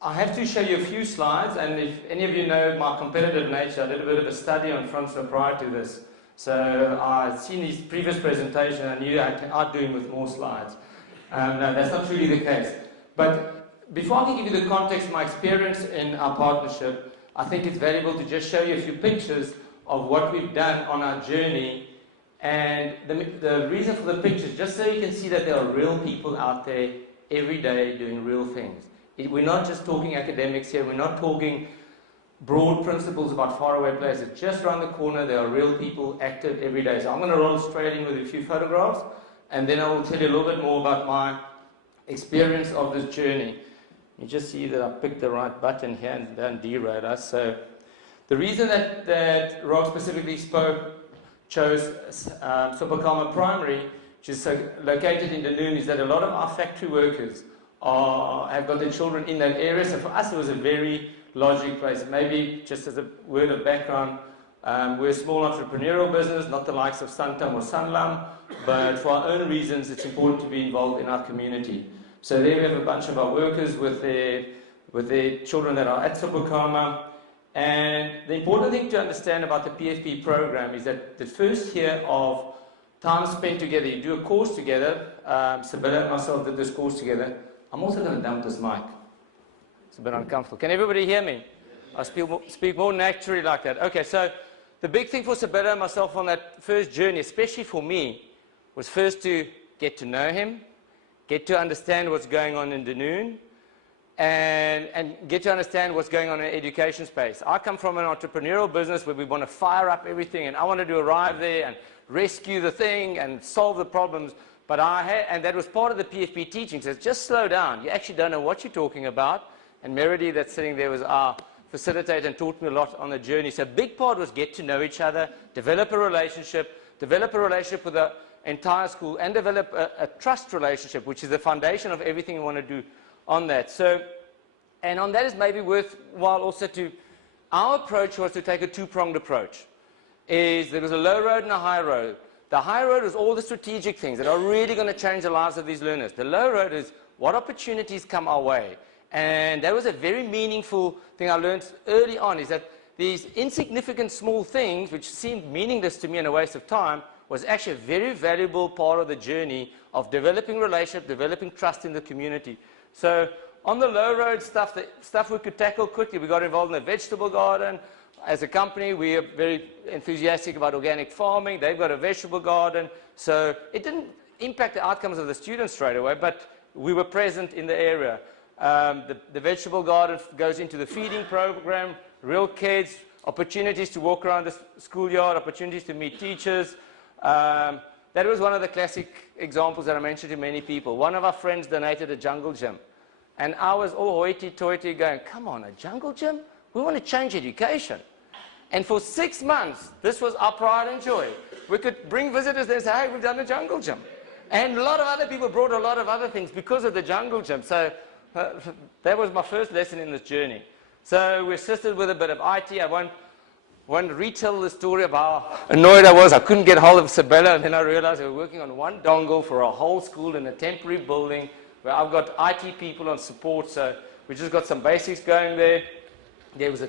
I have to show you a few slides, and if any of you know my competitive nature, I did a bit of a study on Francois prior to this. So I'd seen his previous presentation and I knew I could outdo him with more slides. No, that's not really the case. But before I can give you the context of my experience in our partnership, I think it's valuable to just show you a few pictures of what we've done on our journey. And the reason for the pictures, just so you can see that there are real people out there every day doing real things. We're not just talking academics here, we're not talking broad principles about faraway places. Just around the corner, there are real people active every day. So I'm going to roll straight in with a few photographs, and then I will tell you a little bit more about my experience of this journey. You just see that I picked the right button here and don't derail us. So the reason that ROGZ specifically chose SOPHAKAMA Primary, which is located in Dunoon, is that a lot of our factory workers have got their children in that area. So for us, it was a very logical place. Maybe just as a word of background, we're a small entrepreneurial business, not the likes of Santam or Sanlam, but for our own reasons, it's important to be involved in our community. So there we have a bunch of our workers with their children that are at SOPHAKAMA. And the important thing to understand about the PFP program is that the first year of time spent together, you do a course together. Sibylla and myself did this course together. I'm also going to dump this mic. It's a bit uncomfortable. Can everybody hear me? I speak more naturally like that. Okay, so the big thing for Sibylla and myself on that first journey, especially for me, was first to get to know him, get to understand what's going on in Dunoon, and get to understand what's going on in the education space. I come from an entrepreneurial business where we want to fire up everything, and I wanted to arrive there and rescue the thing and solve the problems. But and that was part of the PFP teaching, so just slow down. You actually don't know what you're talking about. And Meredy, that's sitting there, was our facilitator and taught me a lot on the journey. So a big part was get to know each other, develop a relationship with the entire school, and develop a trust relationship, which is the foundation of everything we want to do on that. So, and on that is maybe worthwhile also our approach was to take a two-pronged approach. There was a low road and a high road. The high road is all the strategic things that are really going to change the lives of these learners. The low road is what opportunities come our way. And that was a very meaningful thing I learned early on, is that these insignificant small things, which seemed meaningless to me and a waste of time, was actually a very valuable part of the journey of developing relationship, developing trust in the community. So on the low road stuff, the stuff we could tackle quickly, we got involved in the vegetable garden. As a company, we are very enthusiastic about organic farming. They've got a vegetable garden. So it didn't impact the outcomes of the students straight away, but we were present in the area. The vegetable garden goes into the feeding program, real kids, opportunities to walk around the schoolyard, opportunities to meet teachers. That was one of the classic examples that I mentioned to many people. One of our friends donated a jungle gym. And I was all hoity-toity going, come on, a jungle gym? We want to change education. And for 6 months, this was our pride and joy. We could bring visitors there and say, hey, we've done a jungle gym. And a lot of other people brought a lot of other things because of the jungle gym. So that was my first lesson in this journey. So we assisted with a bit of IT. I won't retell the story of how annoyed I was. I couldn't get hold of Sibylla, and then I realized we were working on one dongle for a whole school in a temporary building where I've got IT people on support. So we just got some basics going there. There was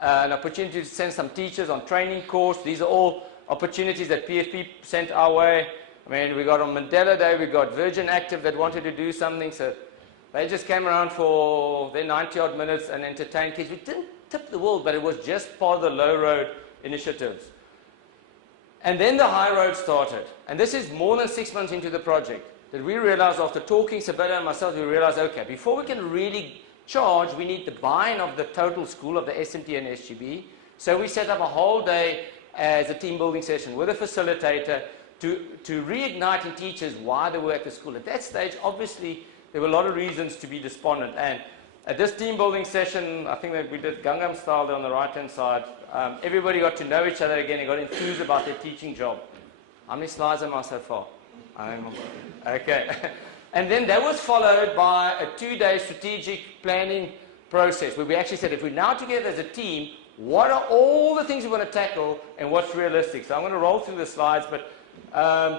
an opportunity to send some teachers on training course. These are all opportunities that PFP sent our way. I mean, we got on Mandela Day, we got Virgin Active that wanted to do something, so they just came around for their 90-odd minutes and entertained kids. We didn't tip the world, but it was just part of the low road initiatives. And then the high road started. And this is more than 6 months into the project that we realized, after talking, Sibylla and myself, we realized, okay, before we can really charge, we need the buy-in of the total school, of the SMT and SGB. So we set up a whole day as a team building session with a facilitator to reignite in teachers why they were at the school. At that stage, obviously, there were a lot of reasons to be despondent. And at this team building session, I think that we did Gangnam style there on the right-hand side. Everybody got to know each other again and got enthused about their teaching job. How many slides am I so far? Okay. And then that was followed by a 2-day strategic planning process where we actually said, if we're now together as a team, what are all the things we want to tackle and what's realistic? So I'm going to roll through the slides, but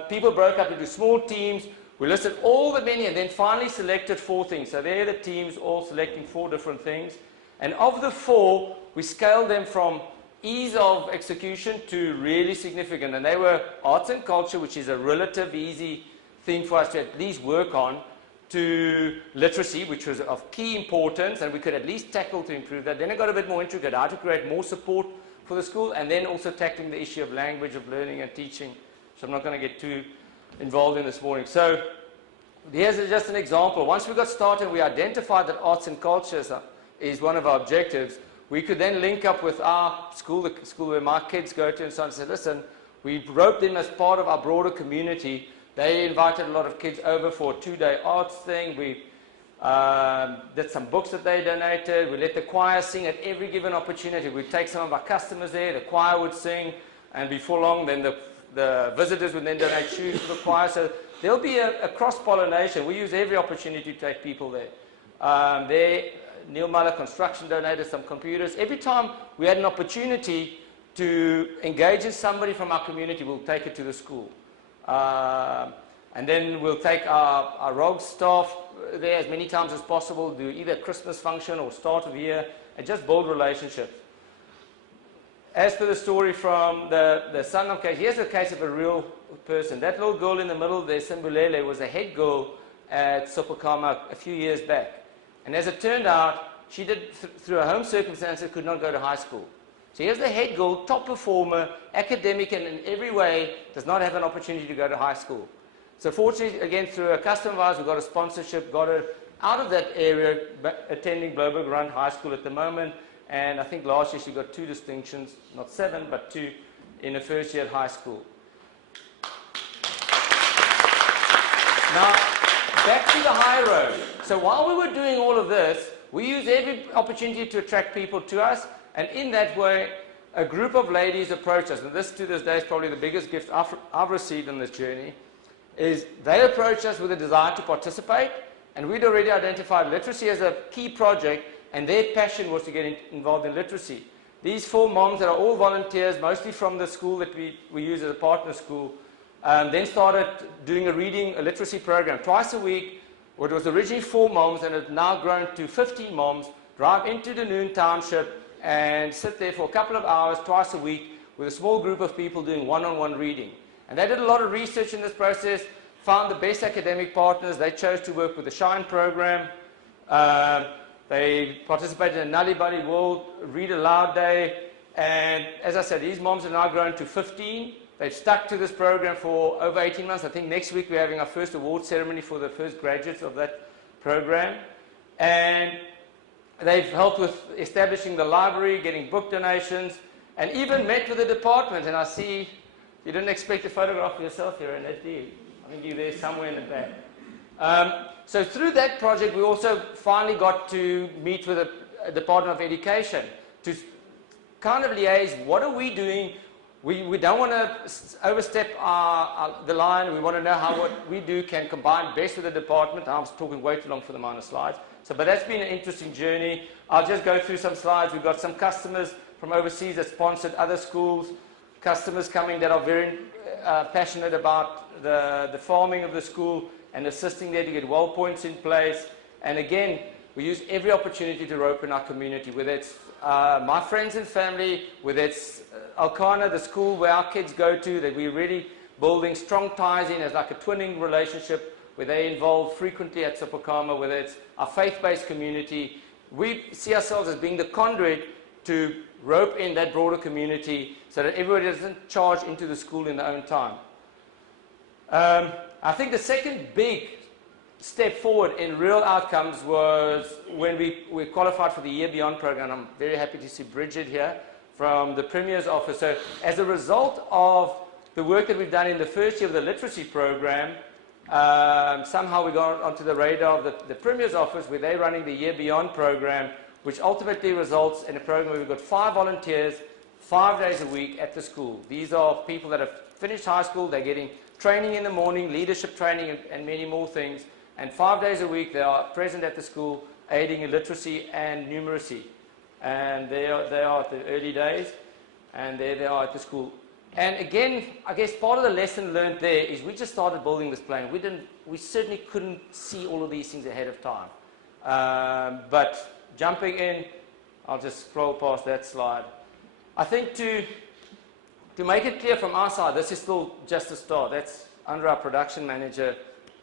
people broke up into small teams. We listed all the many and then finally selected 4 things. So there are the teams all selecting 4 different things. And of the 4, we scaled them from ease of execution to really significant. And they were arts and culture, which is a relative easy thing for us to at least work on, to literacy, which was of key importance, and we could at least tackle to improve that. Then it got a bit more intricate, how to create more support for the school, and then also tackling the issue of language, of learning and teaching, which I'm not going to get too involved in this morning. So here's just an example. Once we got started, we identified that arts and culture is one of our objectives. We could then link up with our school, the school where my kids go to, and so on, and say, listen, we roped them as part of our broader community. They invited a lot of kids over for a 2-day arts thing. We did some books that they donated. We let the choir sing at every given opportunity. We'd take some of our customers there. The choir would sing, and before long, then the visitors would then donate shoes for the choir. So there'll be a cross-pollination. We use every opportunity to take people there. Neil Muller Construction donated some computers. Every time we had an opportunity to engage in somebody from our community, we'll take it to the school. And then we'll take our ROGZ staff there as many times as possible, do either a Christmas function or start of year, and just build relationships. As for the story from the Sanlam case, here's a case of a real person. That little girl in the middle there, Simbulele, was a head girl at SOPHAKAMA a few years back. And as it turned out, she did, through her home circumstances, could not go to high school. So here's the head girl, top performer, academic, and in every way does not have an opportunity to go to high school. So fortunately, again, through a customer of ours, we got a sponsorship, got her out of that area, attending Bloberg Rand High School at the moment. And I think last year she got 2 distinctions, not 7, but 2 in her first year at high school. Now, back to the high road. So while we were doing all of this, we used every opportunity to attract people to us. And in that way, a group of ladies approached us. And this, to this day, is probably the biggest gift I've received on this journey. Is they approached us with a desire to participate. And we'd already identified literacy as a key project. And their passion was to get involved in literacy. These 4 moms that are all volunteers, mostly from the school that we use as a partner school, then started doing a literacy program twice a week. What was originally 4 moms and has now grown to 15 moms, drive into the Noon Township and sit there for a couple of hours twice a week with a small group of people doing one-on-one reading. And they did a lot of research in this process, found the best academic partners. They chose to work with the SHINE program. They participated in NALI BALI World Read Aloud Day. And as I said, these moms have now grown to 15. They've stuck to this program for over 18 months. I think next week we're having our first award ceremony for the first graduates of that program. And they've helped with establishing the library, getting book donations, and even met with the department. And I see you didn't expect a photograph of yourself here, Annette, do you? I think you're there somewhere in the back. So through that project, we also finally got to meet with the Department of Education to kind of liaise, what are we doing? We don't want to overstep the line. We want to know how what we do can combine best with the department. I was talking way too long for the amount of slides. But that's been an interesting journey. I'll just go through some slides. We've got some customers from overseas that sponsored other schools, customers coming that are very passionate about the farming of the school and assisting there to get well points in place. And again, we use every opportunity to rope in our community, whether it's my friends and family, whether it's ELKANAH, the school where our kids go to, that we're really building strong ties in as like a twinning relationship where they involve frequently at SOPHAKAMA, whether it's our faith-based community. We see ourselves as being the conduit to rope in that broader community so that everybody doesn't charge into the school in their own time. I think the second big step forward in real outcomes was when we qualified for the Year Beyond program. I'm very happy to see Bridget here from the Premier's office. So as a result of the work that we've done in the first year of the literacy program, somehow we got onto the radar of the Premier's office where they're running the Year Beyond program, which ultimately results in a program where we've got 5 volunteers, 5 days a week at the school. These are people that have finished high school, they're getting training in the morning, leadership training, and many more things. And 5 days a week they are present at the school, aiding in literacy and numeracy. And they are at the early days, and there they are at the school. And again, I guess part of the lesson learned there is we just started building this plane. We certainly couldn't see all of these things ahead of time. But jumping in, I'll just scroll past that slide. I think to make it clear from our side, this is still just a start. That's under our production manager,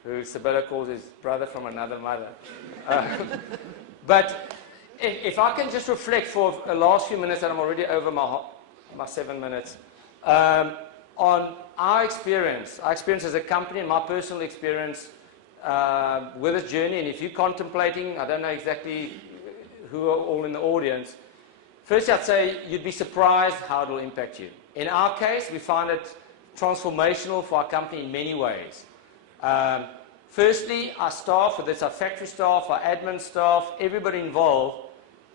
who Sabella calls his brother from another mother. But if I can just reflect for the last few minutes, and I'm already over my 7 minutes, on our experience as a company and my personal experience with this journey, and if you're contemplating, I don't know exactly who are all in the audience, first I'd say you'd be surprised how it will impact you. In our case, we find it transformational for our company in many ways. Firstly, our staff, whether it's our factory staff, our admin staff, everybody involved,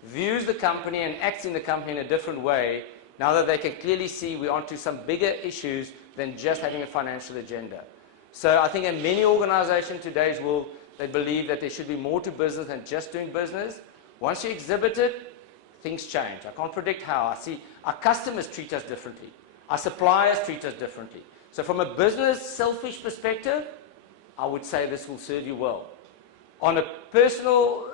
views the company and acts in the company in a different way now that they can clearly see we're onto some bigger issues than just having a financial agenda. So I think in many organizations today's world, they believe that there should be more to business than just doing business. Once you exhibit it, things change. I can't predict how. I see our customers treat us differently. Our suppliers treat us differently. So from a business, selfish perspective, I would say this will serve you well. On a personal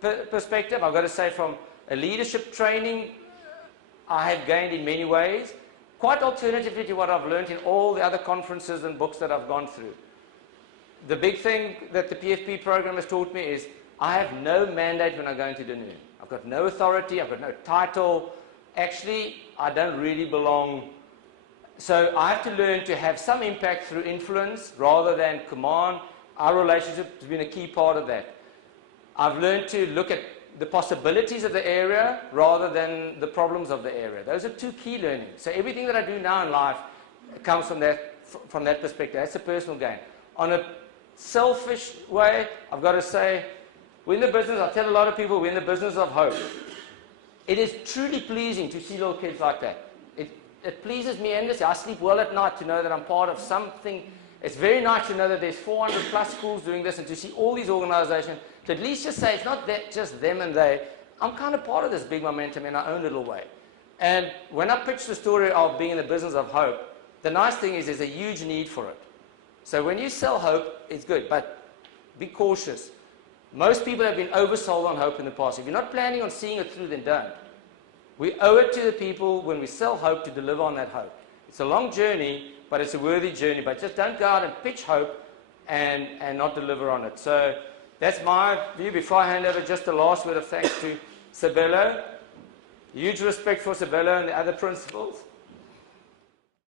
perspective, I've got to say from a leadership training, I have gained in many ways, quite alternatively to what I've learned in all the other conferences and books that I've gone through. The big thing that the PFP program has taught me is I have no mandate when I go into Dunedin. I've got no authority, I've got no title. Actually, I don't really belong. So I have to learn to have some impact through influence rather than command. Our relationship has been a key part of that. I've learned to look at the possibilities of the area rather than the problems of the area. Those are two key learnings. So everything that I do now in life comes from that perspective. That's a personal gain. On a selfish way, I've got to say, we're in the business, I tell a lot of people, we're in the business of hope. It is truly pleasing to see little kids like that. It pleases me endlessly. I sleep well at night to know that I'm part of something. It's very nice to know that there's 400 plus schools doing this and to see all these organizations, to at least just say it's not that just them and they. I'm kind of part of this big momentum in our own little way. And when I pitch the story of being in the business of hope, the nice thing is there's a huge need for it. So when you sell hope, it's good, but be cautious. Most people have been oversold on hope in the past. If you're not planning on seeing it through, then don't. We owe it to the people when we sell hope to deliver on that hope. It's a long journey, but it's a worthy journey. But just don't go out and pitch hope and not deliver on it. So that's my view. Before I hand over, just a last word of thanks to Sabella. Huge respect for Sabella and the other principals.